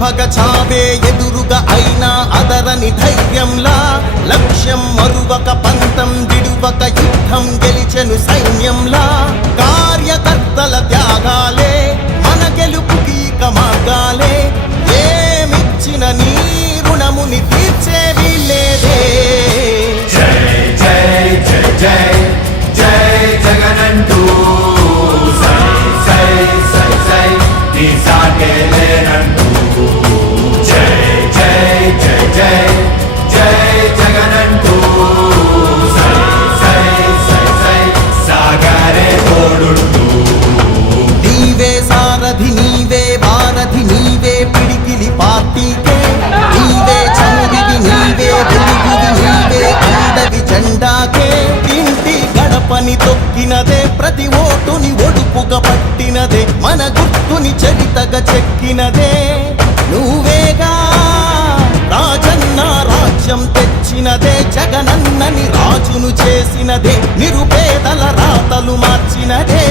భగ చావే ఎదురుగా అయినా అదరని ధైర్యంలా లక్ష్యం మరువక పంతం విడువక యుద్ధం గెలిచెను సైన్యంలా కార్యకర్తల త్యాగాలే మన గెలుపుకి మార్గాలే ఏమిచ్చిన నీ రుణముని తీర్చేవి లేదే జై జై జై జై జై జగనంటూ సై సై సై సై నీ సాటే లేనంటూ జై జై జై జై జై జగనంటూ సై సై సై సై సాగరే తోడుంటూ నీవే సారథి నీవే వారధి నీవే పిడికిలి పార్టీకే నీవే చమురివి నీవే వెలుగువి నీవే అండవి జెండాకే ఇంటి గడపని తొక్కినదే ప్రతి ఓటుని ఒడుపుగా పట్టినదే మన గుర్తుని చరితగా చెక్కినదే నువ్వేగా రాజన్న రాజ్యం తెచ్చినదే జగనన్నని రాజును చేసినదే నిరుపేదల రాతలు మార్చినదే